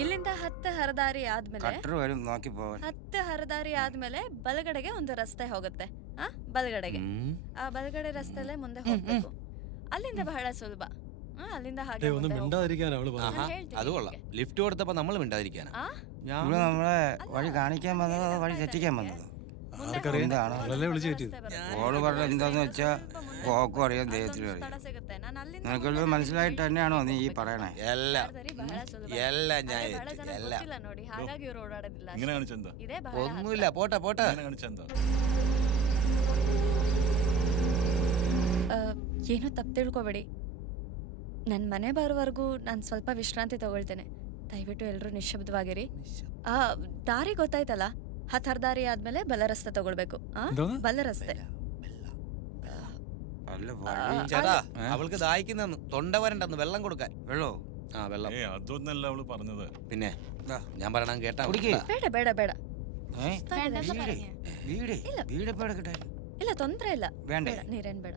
ಇಲ್ಲಿಂದ 10 ಹರದಾರಿ ಆದ್ಮೇಲೆ ಕಟ್ರು ವരും നോക്കി പോവാൻ 10 ಹರದಾರಿ ಆದ್ಮೇಲೆ ಬಲಗಡೆಗೆ ಒಂದು ರಸ್ತೆ ಹೋಗುತ್ತೆ. ಬಲಗಡೆಗೆ ಆ ಬಲಗಡೆ ರಸ್ತೆಲೆ ಮುಂದೆ ಹೋಗ್ಬೇಕು. ಅಲ್ಲಿಂದ ಬಹಳ ಸುಲಭ. അല്ലിന്റെ ഹാഗെ ഒന്നും മിണ്ടാതിരിക്കാൻ അവള് പറഞ്ഞു. അത് കൊള്ളാം. ലിഫ്റ്റ് കൊടുത്തപ്പോ നമ്മൾ മിണ്ടാതിരിക്കാനാ. ഇവിടെ നമ്മളെ വഴി കാണിക്കാൻ വന്നതോ അതോ വഴി തെറ്റിക്കാൻ വന്നതോ? ആർക്കറിയാം, അവളല്ലേ വിളിച്ചു കയറ്റിയത്. ഓള് പറഞ്ഞ എന്താന്ന് വെച്ചാ പോക്കും അറിയാം, ദൈവത്തിനും അറിയാം. നിനക്കുള്ളത് മനസ്സിലായിട്ട് തന്നെയാണോ നീ ഈ പറയണേ? എല്ലാം എല്ലാം ഞാൻ ನೋಡಿ ಹಾಗಾಗಿ ಇವರು ಓಡಾಡೋದಿಲ್ಲ. ഇങ്ങനെ കാണിച്ചെന്താ? ಇದೇ ഒന്നുമില്ല. പോട്ടെ പോട്ടെ. ഇങ്ങനെ കാണിച്ചെന്താ? ಏನೋ ತಪ್ಪು ತಿಳ್ಕೊಬೇಡಿ. ನನ್ನ ಮನೆ ಬರೋವರೆಗೂ ನಾನು ಸ್ವಲ್ಪ ವಿಶ್ರಾಂತಿ ತಗೊಳ್ತೇನೆ. ದಯವಿಟ್ಟು ಎಲ್ಲರೂ ನಿಶ್ಶಬ್ದವಾಗಿರಿ. ದಾರಿ ಗೊತ್ತಾಯ್ತಲ್ಲ, 10 ಹರದಾರಿ ಆದ್ಮೇಲೆ ಬಲ ರಸ್ತೆ ತಗೊಳ್ಬೇಕು. ಬಲ ರಸ್ತೆ. ചേട്ടാ, അവൾക്ക് ദാഹിക്കുന്നു, തൊണ്ട വരണ്ടെന്ന് വെള്ളം കൊടുക്കാൻ. വെള്ളോ? ആ വെള്ളം. അതൊന്നല്ല അവള് പറഞ്ഞത്. പിന്നെ ഞാൻ പറയണം കേട്ടാ? ಬೇಡ ಬೇಡ ಬೇಡ. വീടെടുക്കട്ടെ. ಇಲ್ಲ, ತೊಂದ್ರೆ ಇಲ್ಲ. വേണ്ട, ನೀರೇನ್ ಬೇಡ.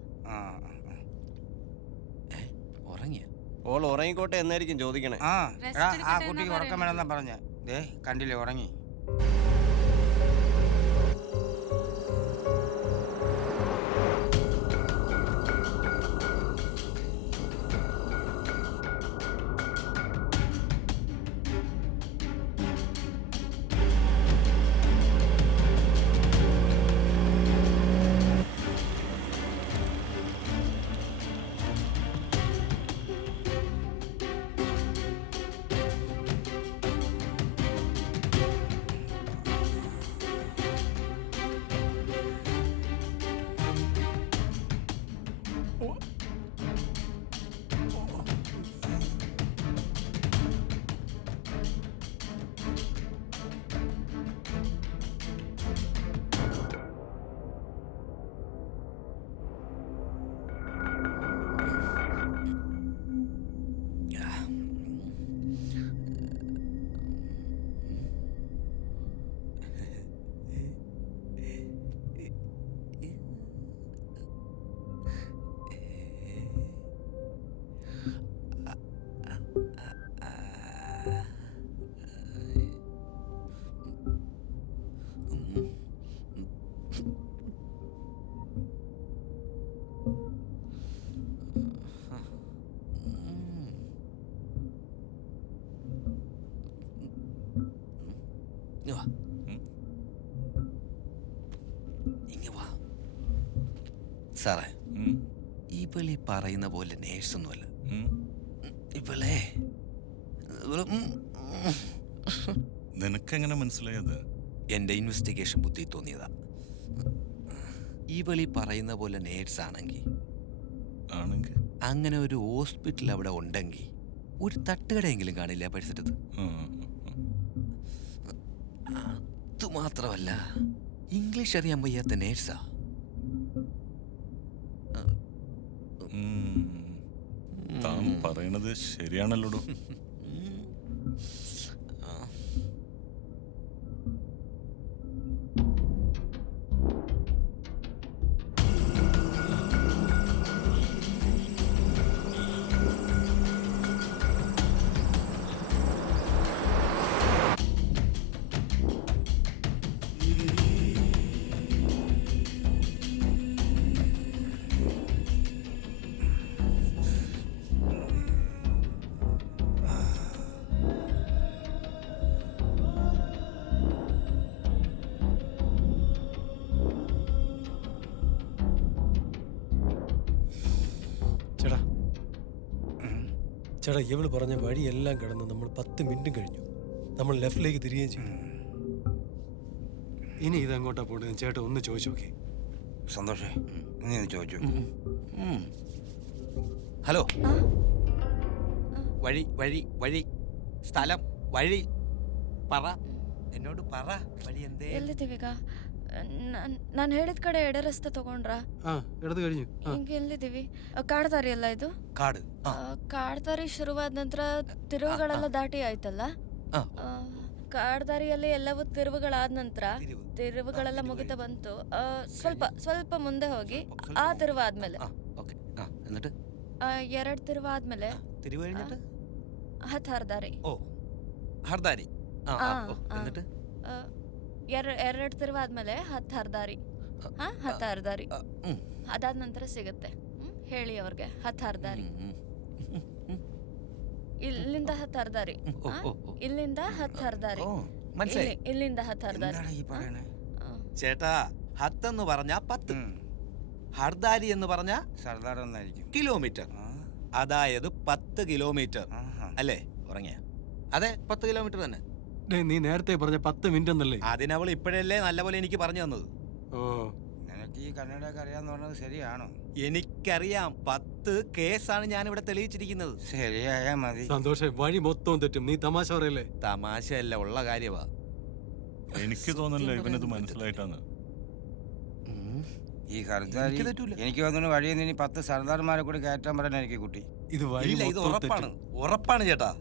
ഉറങ്ങിയ ഓൾ ഉറങ്ങിക്കോട്ടെ എന്നായിരിക്കും ചോദിക്കണേ. ആ കുട്ടിക്ക് ഉറക്കം വേണമെന്നാ പറഞ്ഞ. കണ്ടില്ലേ, ഉറങ്ങി. സാറേ, ഈ പുള്ളി പറയുന്ന പോലെ നേഴ്സൊന്നുമല്ല. ഇവളെ നിനക്കെങ്ങനെ മനസ്സിലായത്? എന്റെ ഇൻവെസ്റ്റിഗേഷൻ ബുദ്ധി തോന്നിയതാ. ഈ പുള്ളി പറയുന്ന പോലെ നേഴ്സ് ആണെങ്കിൽ അങ്ങനെ ഒരു ഹോസ്പിറ്റൽ അവിടെ ഉണ്ടെങ്കിൽ ഒരു തട്ടുകടയെങ്കിലും കാണില്ല പരിസരത്ത്. അതുമാത്രമല്ല, ഇംഗ്ലീഷ് അറിയാൻ വയ്യാത്ത നേഴ്സാ. താൻ പറയണത് ശരിയാണല്ലോ. ചേട്ടാ, ഇവള് പറഞ്ഞ വഴിയെല്ലാം കടന്ന് നമ്മൾ 10 മിനിറ്റും കഴിഞ്ഞു. നമ്മൾ ലെഫ്റ്റിലേക്ക് തിരികെയും ചെയ്യും. ഇനി ഇതെങ്ങോട്ടാ പോകേണ്ടത് ചേട്ടാ ഒന്ന് ചോദിച്ചു നോക്കി. സന്തോഷേ, നീ ചോദിച്ചു. ഹലോ, വഴി വഴി വഴി സ്ഥലം വഴി പറ, എന്നോട് പറ. വഴി എന്തേ? ಎಲ್ಲಿದ್ದೀವೀಗ? ನಾನು ಹೇಳಿದ ಕಡೆ ಎಡ ರಸ್ತೆ ತಗೊಂಡ್ರಾ? ಎಡದು കഴിഞ്ഞു. ಈಗ ಎಲ್ಲಿದ್ದೀವಿ? ಕಾಡ್ದಾರಿ ಅಲ್ಲ ಇದು? ಕಾಡು. ಕಾಡ್ದಾರಿ ಶುರುವಾದ ನಂತರ ತಿರುವುಗಳೆಲ್ಲ ದಾಟಿ ಆಯ್ತಲ್ಲ. ಕಾಡ್ದಾರಿಯಲ್ಲಿ ಎಲ್ಲವೂ ತಿರುವುಗಳಾದ ನಂತರ ತಿರುವುಗಳೆಲ್ಲ ಮುಗಿತಾ ಬಂತು. ಸ್ವಲ್ಪ ಸ್ವಲ್ಪ ಮುಂದೆ ಹೋಗಿ ಆ ತಿರುವಾದ್ಮೇಲೆ എന്നിട്ട് 2 ತಿರುವಾದ್ಮೇಲೆ 10 ಹರದಾರಿ. ಹರ್ದಾರಿ ಆ, ಆ, ಓ, എന്നിട്ട് ಎರಡು ತಿರುವಾದ್ಮೇಲೆ 10 ಹರ್ದಾರಿ. ಹಾ 10 ಹರ್ದಾರಿ. ಆ, ಹ್ಮ್, ಅದಾದ ನಂತರ ಸಿಗುತ್ತೆ. ಹೇಳಿ ಅವ್ರಿಗೆ 10 ಹರ್ದಾರಿ. ಹ್ಮ್, ಹ್ಮ್, ಹ್ಮ್. ಇಲ್ಲಿಂದ 10 ಹರ್ದಾರಿ. ഓ, ഓ, ഓ. ಇಲ್ಲಿಂದ 10 ಹರ್ದಾರಿ. ഓ, മനസ്സിലായി. ಇಲ್ಲಿಂದ 10 ಹರ್ದಾರಿ. എന്താണ് ഈ പറയണേ? ചേട്ടാ 10 എന്ന് പറഞ്ഞാ 10, ഉം. ഹർദാരി എന്ന് പറഞ്ഞാ സർദാർ എന്നായിരിക്കും. കിലോമീറ്റർ. ആ, അതായത് 10 കിലോമീറ്റർ ആഹാ. അല്ലേ? ഉറങ്ങിയ അതെ 10 കിലോമീറ്റർ തന്നെ. നീ നേരത്തെ പറഞ്ഞ 10 മിനിറ്റ് എന്നല്ലേ? അതിനവൾ ഇപ്പോഴല്ലേ നല്ലപോലെ എനിക്ക് പറഞ്ഞു തന്നത്. ഓ, നിനക്ക് ഈ കന്നഡയൊക്കെ അറിയാന്ന് പറഞ്ഞത് ശരിയാണോ? എനിക്കറിയാം, 10 കേസാണ് ഞാൻ ഇവിടെ തെളിയിച്ചിരിക്കുന്നത്. ശരിയായാ മതി. സന്തോഷം, വഴി മൊത്തം തെറ്റും. നീ തമാശ പറയല്ലേ? തമാശയല്ല, ഉള്ള കാര്യമാ. എനിക്ക് തോന്നുന്നില്ല ഇവനത് മനസ്സിലായിട്ടാണ്. ഈ ഹർദാരി എനിക്ക് തെറ്റൂല. എനിക്ക് തോന്നുന്നു വഴിയിൽ നിന്ന് ഇനി 10 സർദാർമാരെ കൂടി കയറ്റാൻ പറയാൻ എനിക്ക് കുട്ടി. ഇത് വഴി ഇല്ല, ഇത് മൊത്തം ഉറപ്പാണ്, തെറ്റും. ഉറപ്പാണ് ചേട്ടാ.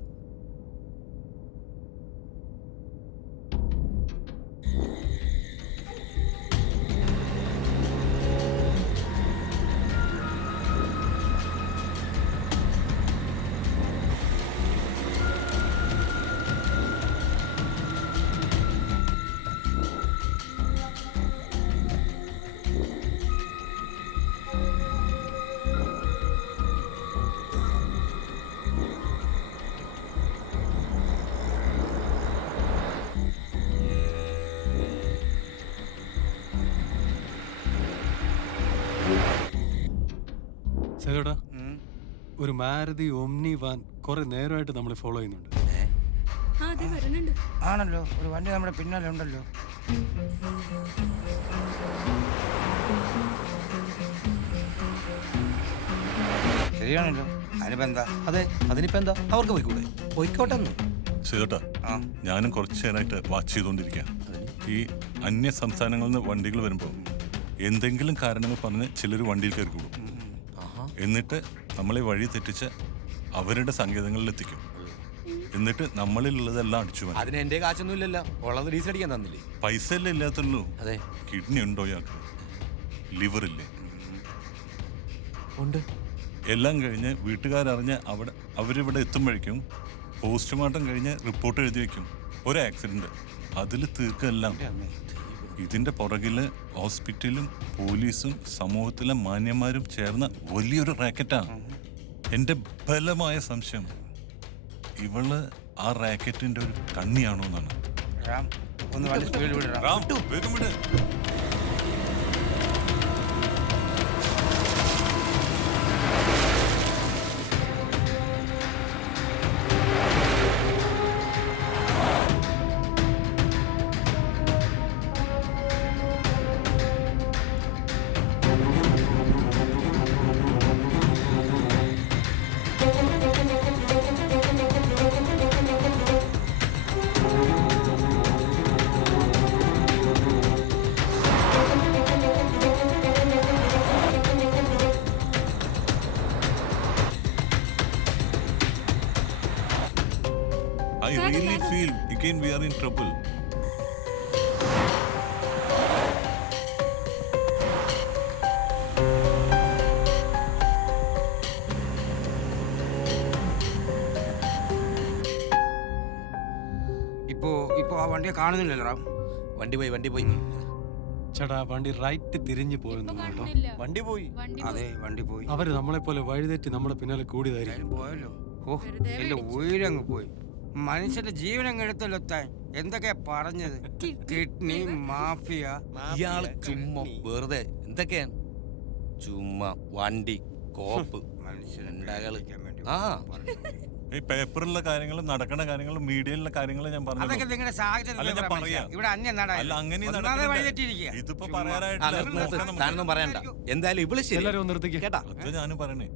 സേതുടാ, ഉം. ഒരു മാരുതി ഒമ്നി വാൻ കുറെ നേരമായിട്ട് നമ്മൾ ഫോളോ ചെയ്യുന്നുണ്ട്. ആണല്ലോ, ഒരു വണ്ടി നമ്മുടെ പിന്നാലെ ഉണ്ടല്ലോ. ശരിയാണല്ലോ, അതിനിപ്പോ എന്താ? അതെ, അതിനിപ്പോ എന്താ, അവർക്ക് പോയിക്കൂടെ? പോയിക്കോട്ടെ. ചേട്ടാ ആ, ഞാനും കുറച്ച് നേരമായിട്ട് വാച്ച് ചെയ്തുകൊണ്ടിരിക്കുക. ഈ അന്യ സംസ്ഥാനങ്ങളിൽ നിന്ന് വണ്ടികൾ വരുമ്പോൾ എന്തെങ്കിലും കാരണങ്ങൾ പറഞ്ഞ് ചിലർ വണ്ടിയിൽ കയറി കൂടും. എന്നിട്ട് നമ്മളെ വഴി തെറ്റിച്ച് അവരുടെ സങ്കേതങ്ങളിൽ എത്തിക്കും. എന്നിട്ട് നമ്മളിലുള്ളതെല്ലാം അടിച്ചു മാറ്റും. അതിന് എന്റെ കാശൊന്നും ഇല്ലല്ലോ, ഉള്ളത് ഡീസൽ അടിക്കാൻ തന്നില്ലേ? പൈസ അല്ലേ ഇല്ലാത്തുള്ളൂ. അതെ, കിഡ്നി ഉണ്ടോ ഇയാൾക്ക്? ലിവർ ഇല്ലേ? ഉണ്ട്. എല്ലാം കഴിഞ്ഞ് വീട്ടുകാരറിഞ്ഞ് അവരിവിടെ എത്തുമ്പോഴേക്കും പോസ്റ്റ്മോർട്ടം കഴിഞ്ഞ് റിപ്പോർട്ട് എഴുതി വെക്കും. ഒരു ആക്സിഡന്റ് അതിൽ തീർക്കെല്ലാം. ഇതിന്റെ പുറകില് ഹോസ്പിറ്റലും പോലീസും സമൂഹത്തിലെ മാന്യന്മാരും ചേർന്ന വലിയൊരു റാക്കറ്റാണ്. എന്റെ ബലമായ സംശയം ഇവള് ആ റാക്കറ്റിന്റെ ഒരു കണ്ണിയാണോ എന്നാണ്. രാം, ഒന്ന് വണ്ടി സ്പീഡിൽ വിടരാം. റാം, വേഗം വിട്. I really feel again we are in trouble. ഇപ്പോ ആ വണ്ടിയെ കാണുന്നില്ലല്ലോ റാം. വണ്ടി പോയി. ചേട്ടാ, വണ്ടി റൈറ്റ് തിരിഞ്ഞു പോയെന്ന് കേട്ടോ. വണ്ടി പോയി. അതെ, വണ്ടി പോയി. അവര് നമ്മളെ പോലെ വഴിതെറ്റി നമ്മളെ പിന്നാലെ കൂടിയതായിരിക്കും. എല്ലാരും പോയല്ലോ. ഓ, എന്റെ ഉയരങ്ങ് പോയി. മനുഷ്യന്റെ ജീവനങ്ങ് എടുത്തല്ലോ താൻ. എന്തൊക്കെയാ പറഞ്ഞത്? Kidney mafia. ഇയാള് ചുമ്മാ വെറുതെ എന്തൊക്കെയാ ചുമ്മാ വണ്ടി കോപ്പ് മനുഷ്യനെ ഉണ്ടാകള്. പേടിപ്പിക്കാൻ വേണ്ടി ആ. പറഞ്ഞു. ഈ പേപ്പറിലുള്ള കാര്യങ്ങളും നടക്കുന്ന കാര്യങ്ങളും മീഡിയയിലുള്ള കാര്യങ്ങളും ഞാൻ അതൊക്കെ പറഞ്ഞു. നിങ്ങളുടെ അല്ല, സാഹചര്യം ഞാൻ പറയാം. ഇവിടെ അന്യം നാടാ. അല്ല, അങ്ങനെ ഒന്നാമത് നടക്കണ്ടേ? വഴിതെറ്റിയിരിക്കുക. ഇതിപ്പോ ചുമ്മാ. ആ, പറയാനായിട്ടില്ല. നിർത്ത്. താനൊന്നും പറയണ്ട. എന്തായാലും ഇവള് ശരി എല്ലാരും ഒന്ന് നിർത്തിക്കേ. കേട്ടാ. അത് ഞാനും പറയണേ.